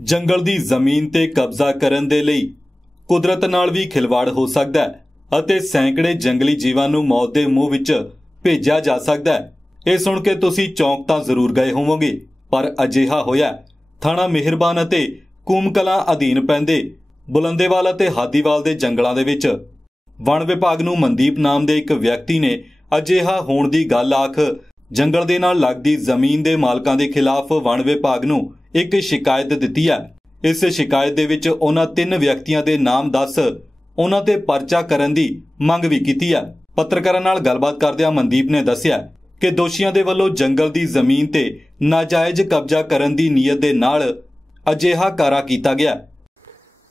ਜੰਗਲ ਦੀ ਜ਼ਮੀਨ ਤੇ ਕਬਜ਼ਾ ਕਰਨ ਦੇ ਲਈ ਕੁਦਰਤ ਨਾਲ ਵੀ ਖਿਲਵਾੜ ਹੋ ਸਕਦਾ ਹੈ ਅਤੇ ਸੈਂਕੜੇ ਜੰਗਲੀ ਜੀਵਾਂ ਨੂੰ ਮੌਤ ਦੇ ਮੂੰਹ ਵਿੱਚ ਭੇਜਿਆ ਜਾ ਸਕਦਾ ਹੈ। ਇਹ ਸੁਣ ਕੇ ਤੁਸੀਂ ਚੌਂਕ ਤਾਂ ਜ਼ਰੂਰ ਗਏ ਹੋਵੋਗੇ, ਪਰ ਅਜਿਹਾ ਹੋਇਆ ਥਾਣਾ ਮਿਹਰਬਾਨ ਅਤੇ ਕੂਮਕਲਾਂ ਅਧੀਨ ਪੈਂਦੇ ਬੁਲੰਦੇਵਾਲ ਅਤੇ ਹਾਦੀਵਾਲ ਦੇ ਜੰਗਲਾਂ ਦੇ ਵਿੱਚ ਵਣ ਵਿਭਾਗ ਨੂੰ ਮਨਦੀਪ ਨਾਮ ਦੇ ਇੱਕ ਵਿਅਕਤੀ ਨੇ ਅਜਿਹਾ ਹੋਣ ਦੀ ਗੱਲ ਆਖ ਜੰਗਲ ਦੇ ਨਾਲ ਲੱਗਦੀ ਜ਼ਮੀਨ ਦੇ ਮਾਲਕਾਂ ਦੇ ਖਿਲਾਫ ਵਣ ਵਿਭਾਗ ਨੂੰ ਇੱਕ ਸ਼ਿਕਾਇਤ ਦਿੱਤੀ ਹੈ। ਇਸ ਸ਼ਿਕਾਇਤ ਦੇ ਵਿੱਚ ਉਹਨਾਂ ਤਿੰਨ ਵਿਅਕਤੀਆਂ ਦੇ ਨਾਮ ਦੱਸ, ਉਹਨਾਂ ਤੇ ਪਰਚਾ ਕਰਨ ਦੀ ਮੰਗ ਵੀ ਕੀਤੀ ਹੈ। ਪੱਤਰਕਾਰਾਂ ਨਾਲ ਗੱਲਬਾਤ ਕਰਦਿਆਂ ਮਨਦੀਪ ਨੇ ਦੱਸਿਆ ਕਿ ਦੋਸ਼ੀਆਂ ਦੇ ਵੱਲੋਂ ਜੰਗਲ ਦੀ ਜ਼ਮੀਨ ਤੇ ਨਾਜਾਇਜ਼ ਕਬਜ਼ਾ ਕਰਨ ਦੀ ਨੀਅਤ ਦੇ ਨਾਲ ਅਜਿਹਾ ਕਾਰਾ ਕੀਤਾ ਗਿਆ।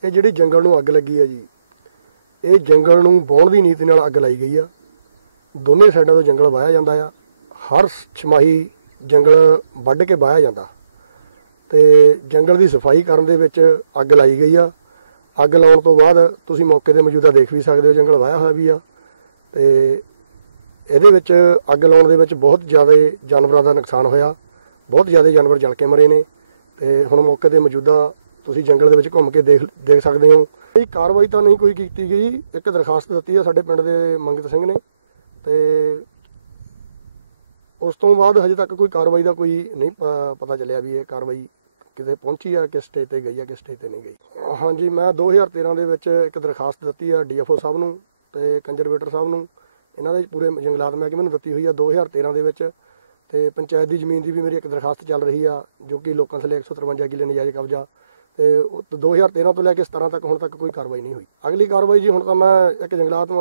ਇਹ ਜਿਹੜੀ ਜੰਗਲ ਨੂੰ ਅੱਗ ਲੱਗੀ ਹੈ ਜੀ, ਇਹ ਜੰਗਲ ਨੂੰ ਬੌਣ ਦੀ ਨੀਤੀ ਨਾਲ ਅੱਗ ਲਾਈ ਗਈ ਆ। ਦੋਨੇ ਸਾਈਡਾਂ ਤੋਂ ਜੰਗਲ ਵਾਇਆ ਜਾਂਦਾ ਆ। ਹਰ ਛਮਾਹੀ ਜੰਗਲ ਵੱਢ ਕੇ ਵਾਇਆ ਜਾਂਦਾ। ਤੇ ਜੰਗਲ ਦੀ ਸਫ਼ਾਈ ਕਰਨ ਦੇ ਵਿੱਚ ਅੱਗ ਲਾਈ ਗਈ ਆ। ਅੱਗ ਲਾਉਣ ਤੋਂ ਬਾਅਦ ਤੁਸੀਂ ਮੌਕੇ ਤੇ ਮੌਜੂਦਾ ਦੇਖ ਵੀ ਸਕਦੇ ਹੋ, ਜੰਗਲ ਵਾਇਆ ਹੋਇਆ ਵੀ ਆ। ਤੇ ਇਹਦੇ ਵਿੱਚ ਅੱਗ ਲਾਉਣ ਦੇ ਵਿੱਚ ਬਹੁਤ ਜ਼ਿਆਦਾ ਜਾਨਵਰਾਂ ਦਾ ਨੁਕਸਾਨ ਹੋਇਆ। ਬਹੁਤ ਜ਼ਿਆਦਾ ਜਾਨਵਰ ਜਲ ਕੇ ਮਰੇ ਨੇ। ਤੇ ਹੁਣ ਮੌਕੇ ਤੇ ਮੌਜੂਦਾ ਤੁਸੀਂ ਜੰਗਲ ਦੇ ਵਿੱਚ ਘੁੰਮ ਕੇ ਦੇਖ ਦੇਖ ਸਕਦੇ ਹੋ। ਇਹ ਕਾਰਵਾਈ ਤਾਂ ਨਹੀਂ ਕੋਈ ਕੀਤੀ ਗਈ। ਇੱਕ ਦਰਖਾਸਤ ਦਿੱਤੀ ਆ ਸਾਡੇ ਪਿੰਡ ਦੇ ਮੰਗਤ ਸਿੰਘ ਨੇ। ਤੇ ਉਸ ਤੋਂ ਬਾਅਦ ਹਜੇ ਤੱਕ ਕੋਈ ਕਾਰਵਾਈ ਦਾ ਕੋਈ ਨਹੀਂ ਪਤਾ ਚੱਲਿਆ ਵੀ ਇਹ ਕਾਰਵਾਈ ਕਿਤੇ ਪਹੁੰਚੀ ਆ, ਕਿਸ ਸਟੇਜ ਤੇ ਗਈ ਆ, ਕਿਸ ਸਟੇਜ ਤੇ ਨਹੀਂ ਗਈ। ਹਾਂਜੀ, ਮੈਂ 2013 ਦੇ ਵਿੱਚ ਇੱਕ ਦਰਖਾਸਤ ਦਿੱਤੀ ਆ ਡੀਐਫਓ ਸਾਹਿਬ ਨੂੰ ਤੇ ਕੰਜ਼ਰਵੇਟਰ ਸਾਹਿਬ ਨੂੰ। ਇਹਨਾਂ ਦੇ ਪੂਰੇ ਜੰਗਲਾਤ ਮਹਿਕਮੇ ਨੂੰ ਦਿੱਤੀ ਹੋਈ ਆ 2013 ਦੇ ਵਿੱਚ। ਤੇ ਪੰਚਾਇਤ ਦੀ ਜ਼ਮੀਨ ਦੀ ਵੀ ਮੇਰੀ ਇੱਕ ਦਰਖਾਸਤ ਚੱਲ ਰਹੀ ਆ, ਜੋ ਕਿ ਲੋਕਾਂ ਥੱਲੇ 153 ਕਿੱਲੇ ਨਜਾਇਜ਼ ਕਬਜ਼ਾ। ਤੇ ਉਹ ਤੋਂ 2013 ਤੋਂ ਲੈ ਕੇ 17 ਤੱਕ ਹੁਣ ਤੱਕ ਕੋਈ ਕਾਰਵਾਈ ਨਹੀਂ ਹੋਈ। ਅਗਲੀ ਕਾਰਵਾਈ ਜੀ, ਹੁਣ ਤਾਂ ਮੈਂ ਇੱਕ ਜੰਗਲਾਤ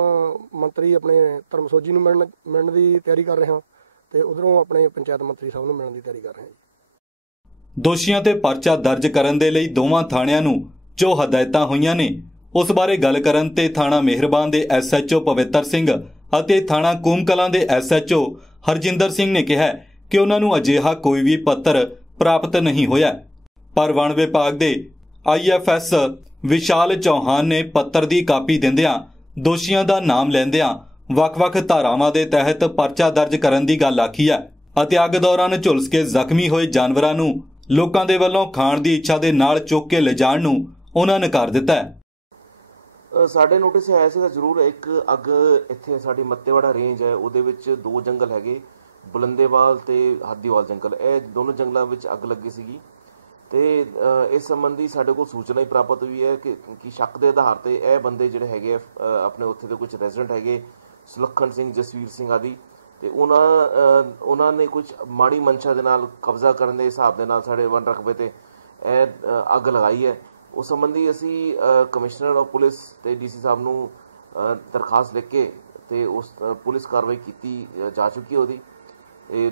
ਮੰਤਰੀ ਆਪਣੇ ਧਰਮਸੋਜੀ ਨੂੰ ਮਿਲਣ ਮਿਲਣ ਦੀ ਤਿਆਰੀ ਕਰ ਰਿਹਾ। ਤੇ ਉਧਰੋਂ ਆਪਣੇ ਪੰਚਾਇਤ ਮੰਤਰੀ ਸਾਹਿਬ ਨੂੰ ਮਿਲਣ ਦੀ ਤਿਆਰੀ ਕਰ ਰਿਹਾ ਜੀ। ਦੋਸ਼ੀਆਂ ਤੇ ਪਰਚਾ ਦਰਜ ਕਰਨ ਦੇ ਲਈ ਦੋਵਾਂ ਥਾਣਿਆਂ ਨੂੰ ਜੋ ਹਦਾਇਤਾਂ ਹੋਈਆਂ ਨੇ, ਉਸ ਬਾਰੇ ਗੱਲ ਕਰਨ ਤੇ ਥਾਣਾ ਮਿਹਰਬਾਨ ਦੇ ਐਸਐਚਓ ਪਵਿੱਤਰ ਸਿੰਘ ਅਤੇ ਥਾਣਾ ਕੂਮਕਲਾਂ ਦੇ ਐਸਐਚਓ ਹਰਜਿੰਦਰ ਸਿੰਘ ਨੇ ਕਿਹਾ ਕਿ ਉਹਨਾਂ ਨੂੰ ਅਜਿਹਾ ਕੋਈ ਵੀ ਪੱਤਰ ਪ੍ਰਾਪਤ ਨਹੀਂ ਹੋਇਆ। ਪਰ ਵਣ ਵਿਭਾਗ ਦੇ ਆਈਐਫਐਸ ਵਿਸ਼ਾਲ ਚੌਹਾਨ ਨੇ ਪੱਤਰ ਦੀ ਕਾਪੀ ਦਿੰਦਿਆਂ ਦੋਸ਼ੀਆਂ ਦਾ ਨਾਮ ਲੈਂਦਿਆਂ ਵੱਖ-ਵੱਖ ਧਾਰਾਵਾਂ ਦੇ ਤਹਿਤ ਪਰਚਾ ਦਰਜ ਕਰਨ ਦੀ ਗੱਲ ਆਖੀ ਹੈ ਅਤੇ ਅੱਗ ਦੌਰਾਨ ਝੁਲਸ ਕੇ ਜ਼ਖਮੀ ਹੋਏ ਜਾਨਵਰਾਂ ਨੂੰ ਲੋਕਾਂ ਦੇ ਵੱਲੋਂ ਖਾਣ ਦੀ ਇੱਛਾ ਦੇ ਨਾਲ ਚੁੱਕ ਕੇ ਲਿਜਾਣ ਨੂੰ ਉਹਨਾਂ ਨਕਾਰ ਦਿੱਤਾ ਸਾਡੇ ਨੋਟਿਸ ਆਇਆ ਸੀਗਾ ਜ਼ਰੂਰ ਇੱਕ ਅੱਗ ਇੱਥੇ ਸਾਡੀ ਮੱਤੇਵਾੜਾ ਰੇਂਜ ਹੈ ਉਹਦੇ ਵਿੱਚ ਦੋ ਜੰਗਲ ਹੈਗੇ ਬੁਲੰਦੇਵਾਲ ਤੇ ਹੱਦੀਵਾਲ ਜੰਗਲ। ਇਹ ਦੋਨੋਂ ਜੰਗਲਾਂ ਵਿੱਚ ਅੱਗ ਲੱਗੀ ਸੀਗੀ। ਤੇ ਇਸ ਸੰਬੰਧੀ ਸਾਡੇ ਕੋਲ ਸੂਚਨਾ ਹੀ ਪ੍ਰਾਪਤ ਹੋਈ ਹੈ ਕਿ ਕਿ ਸ਼ੱਕ ਦੇ ਆਧਾਰ ਤੇ ਇਹ ਬੰਦੇ ਜਿਹੜੇ ਹੈਗੇ ਆ, ਆਪਣੇ ਉੱਥੇ ਦੇ ਕੁਝ ਰੈਜ਼ੀਡੈਂਟ ਹੈਗੇ ਸੁਲੱਖਣ ਸਿੰਘ ਜਸਵੀਰ ਸਿੰਘ ਆਦਿ ਤੇ ਉਹਨਾਂ ਉਹਨਾਂ ਨੇ ਕੁਝ ਮਾੜੀ ਮਨਸ਼ਾ ਦੇ ਨਾਲ ਕਬਜ਼ਾ ਕਰਨ ਦੇ ਹਿਸਾਬ ਦੇ ਨਾਲ ਸਾਡੇ ਵਨ ਰਕਬੇ ਤੇ ਇਹ ਅੱਗ ਲਗਾਈ ਹੈ। ਉਸ ਸੰਬੰਧੀ ਅਸੀਂ ਕਮਿਸ਼ਨਰ ਆਫ ਪੁਲਿਸ ਤੇ ਡੀਸੀ ਸਾਹਿਬ ਨੂੰ ਦਰਖਾਸਤ ਲਿਖ ਕੇ ਤੇ ਉਸ ਪੁਲਿਸ ਕਾਰਵਾਈ ਕੀਤੀ ਜਾ ਚੁੱਕੀ ਹੈ ਉਹਦੀ। ਇਹ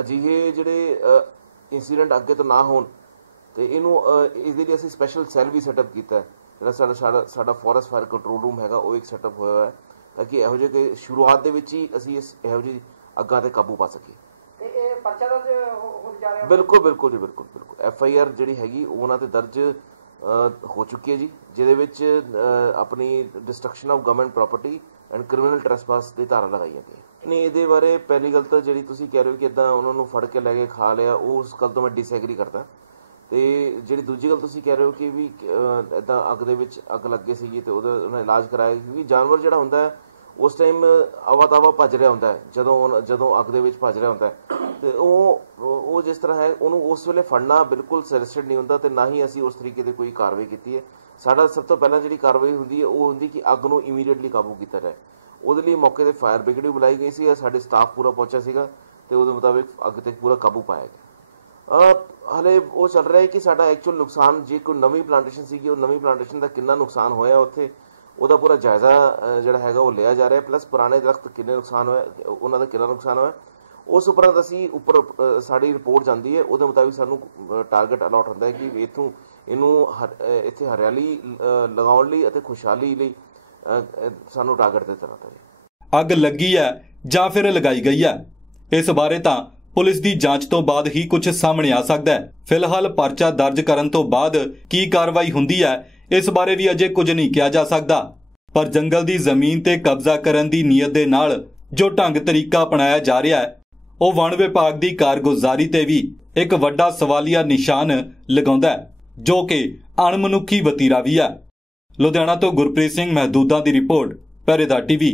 ਅਜਿਹੇ ਜਿਹੜੇ ਇਨਸੀਡੈਂਟ ਅੱਗੇ ਤੋਂ ਨਾ ਹੋਣ ਤੇ ਇਹਨੂੰ ਅ, ਇਹਦੇ ਲਈ ਅਸੀਂ ਸਪੈਸ਼ਲ ਸੈੱਲ ਵੀ ਸੈਟਅਪ ਕੀਤਾ ਹੈ। ਜਿਹੜਾ ਸਾਡਾ ਸਾਡਾ ਸਾਡਾ ਫੋਰੈਸਟ ਫਾਇਰ ਕੰਟਰੋਲ ਰੂਮ ਹੈਗਾ ਉਹ ਇੱਕ ਸੈਟਅਪ ਹੋਇਆ ਹੈ। ਤਾਂ ਕਿ ਇਹੋ ਜਿਹੇ ਕਿ ਸ਼ੁਰੂਆਤ ਦੇ ਵਿੱਚ ਹੀ ਅਸੀਂ ਇਸ ਇਹੋ ਜਿਹੀ ਅੱਗਾਂ ਤੇ ਕਾਬੂ ਪਾ ਸਕੀਏ। ਤੇ ਇਹ ਪਰਚਾ ਦਰਜ ਹੋ ਹੋ ਜਾ ਰਿਹਾ? ਬਿਲਕੁਲ ਬਿਲਕੁਲ ਜੀ ਬਿਲਕੁਲ ਬਿਲਕੁਲ। ਐਫ ਆਈ ਆਰ ਜਿਹੜੀ ਹੈਗੀ ਉਹ ਉਹਨਾਂ ਤੇ ਦਰਜ ਹੋ ਚੁੱਕੀ ਹੈ ਜੀ ਜਿਹਦੇ ਵਿੱਚ ਆਪਣੀ destruction of government property and criminal trespass ਦੀ ਧਾਰਾ ਲਗਾਈ ਜਾਂਦੀ ਹੈ। ਨਹੀਂ ਇਹਦੇ ਬਾਰੇ ਪਹਿਲੀ ਗੱਲ ਤਾਂ ਜਿਹੜੀ ਤੁਸੀਂ ਕਹਿ ਰਹੇ ਹੋ ਕਿ ਇਦਾਂ ਉਹਨਾਂ ਨੂੰ ਫੜ ਕੇ ਲੈ ਕੇ ਖਾ ਲਿਆ ਉਹ ਉਸ ਗੱਲ ਤੋਂ ਮੈਂ ਡਿਸਐਗਰੀ ਕਰਦਾ। ਤੇ ਜਿਹੜੀ ਦੂਜੀ ਗੱਲ ਤੁਸੀਂ ਕਹਿ ਰਹੇ ਹੋ ਕਿ ਵੀ ਇਦਾਂ ਅੱਗ ਦੇ ਵਿੱਚ ਅੱਗ ਲੱਗੇ ਸੀਗੀ ਤੇ ਉਹਦਾ ਉਹਨਾਂ ਇਲਾਜ ਕਰਾਇਆ ਕਿਉਂਕਿ ਜਾਨਵਰ ਜਿਹੜਾ ਹੁੰਦਾ ਹੈ ਉਸ ਟਾਈਮ ਆਵਾ ਤਾਵਾ ਭੱਜ ਰਿਹਾ ਹੁੰਦਾ ਹੈ, ਜਦੋਂ ਜਦੋਂ ਅੱਗ ਦੇ ਵਿੱਚ ਭੱਜ ਰਿਹਾ ਹੁੰਦਾ ਹੈ। ਤੇ ਉਹ ਉਹ ਜਿਸ ਤਰ੍ਹਾਂ ਹੈ, ਉਹਨੂੰ ਉਸ ਵੇਲੇ ਫੜਨਾ ਬਿਲਕੁਲ ਸਜੈਸਟਡ ਨਹੀਂ ਹੁੰਦਾ ਤੇ ਨਾ ਹੀ ਅਸੀਂ ਉਸ ਤਰੀਕੇ ਦੀ ਕੋਈ ਕਾਰਵਾਈ ਕੀਤੀ ਹੈ। ਸਾਡਾ ਸਭ ਤੋਂ ਪਹਿਲਾਂ ਜਿਹੜੀ ਕਾਰਵਾਈ ਹੁੰਦੀ ਹੈ, ਉਹ ਹੁੰਦੀ ਕਿ ਅੱਗ ਨੂੰ ਇਮੀਡੀਏਟਲੀ ਕਾਬੂ ਕੀਤਾ ਜਾਏ। ਉਹਦੇ ਲਈ ਮੌਕੇ ਤੇ ਫਾਇਰ ਬ੍ਰਿਗੇਡ ਵੀ ਬੁਲਾਈ ਗਈ ਸੀ ਸਾਡੇ ਸਟਾਫ ਪੂਰਾ ਪਹੁੰਚਿਆ ਸੀਗਾ ਤੇ ਉਹਦੇ ਮੁਤਾਬਿਕ ਅੱਗ ਤੇ ਪੂਰਾ ਕਾਬੂ ਪਾਇਆ ਗਿਆ। ਅਹ, ਹਲੇ ਉਹ ਚੱਲ ਰਿਹਾ ਹੈ ਕਿ ਸਾਡਾ ਐਕਚੁਅਲ ਨੁਕਸਾਨ, ਜੇ ਕੋਈ ਨਵੀਂ ਪਲਾਂਟੇਸ਼ਨ ਸੀਗੀ, ਉਹ ਨਵੀਂ ਪਲਾਂਟੇਸ਼ਨ ਦਾ ਕਿੰਨਾ ਨੁਕਸਾਨ ਹੋਇਆ ਉੱਥੇ ਉਹਦਾ ਪੂਰਾ ਜਾਇਜ਼ਾ ਜਿਹੜਾ ਹੈਗਾ ਉਹ ਲਿਆ ਜਾ ਰਿਹਾ ਪਲੱਸ ਪੁਰਾਣੇ ਦਰਖਤ ਕਿੰਨੇ ਨੁਕਸਾਨ ਹੋਇਆ ਉਹਨਾਂ ਦਾ ਕਿੰਨਾ ਨੁਕਸਾਨ ਹੋਇਆ। ਉਸ ਉਪਰੰਤ ਅਸੀਂ ਉੱਪਰ ਸਾਡੀ ਰਿਪੋਰਟ ਜਾਂਦੀ ਹੈ। ਉਹਦੇ ਮੁਤਾਬਿਕ ਸਾਨੂੰ ਟਾਰਗੇਟ ਅਲਾਟ ਹੁੰਦਾ ਹੈ ਕਿ ਇਥੋਂ ਇਹਨੂੰ ਇੱਥੇ ਹਰਿਆਲੀ ਲਗਾਉਣ ਲਈ ਅਤੇ ਖੁਸ਼ਹਾਲੀ ਲਈ ਸਾਨੂੰ ਟਾਰਗੇਟ ਦਿੱਤਾ ਜਾਂਦਾ ਹੈ ਅੱਗ ਲੱਗੀ ਹੈ ਜਾਂ ਫਿਰ ਲਗਾਈ ਗਈ ਹੈ? ਇਸ ਬਾਰੇ ਤਾਂ ਪੁਲਿਸ ਦੀ ਜਾਂਚ ਤੋਂ ਬਾਅਦ ਹੀ ਕੁਝ ਸਾਹਮਣੇ ਆ ਸਕਦਾ ਹੈ। ਫਿਲਹਾਲ ਪਰਚਾ ਦਰਜ ਕਰਨ ਤੋਂ ਬਾਅਦ ਕੀ ਕਾਰਵਾਈ ਹੁੰਦੀ ਹੈ? ਇਸ ਬਾਰੇ ਵੀ ਅਜੇ ਕੁਝ ਨਹੀਂ ਕਿਹਾ ਜਾ ਸਕਦਾ। ਪਰ ਜੰਗਲ ਦੀ ਜ਼ਮੀਨ ਤੇ ਕਬਜ਼ਾ ਕਰਨ ਦੀ ਨੀਅਤ ਦੇ ਨਾਲ ਜੋ ਢੰਗ ਤਰੀਕਾ ਅਪਣਾਇਆ ਜਾ ਰਿਹਾ ਹੈ, ਉਹ ਵਣ ਵਿਭਾਗ ਦੀ ਕਾਰਗੁਜ਼ਾਰੀ ਤੇ ਵੀ ਇੱਕ ਵੱਡਾ ਸਵਾਲੀਆ ਨਿਸ਼ਾਨ ਲਗਾਉਂਦਾ ਹੈ, ਜੋ ਕਿ ਅਣਮਨੁੱਖੀ ਵਤੀਰਾ ਵੀ ਹੈ। ਲੁਧਿਆਣਾ ਤੋਂ ਗੁਰਪ੍ਰੀਤ ਸਿੰਘ ਮਹਿਦੂਦਾ ਦੀ ਰਿਪੋਰਟ ਪਹਿਰੇਦਾਰ ਟੀਵੀ।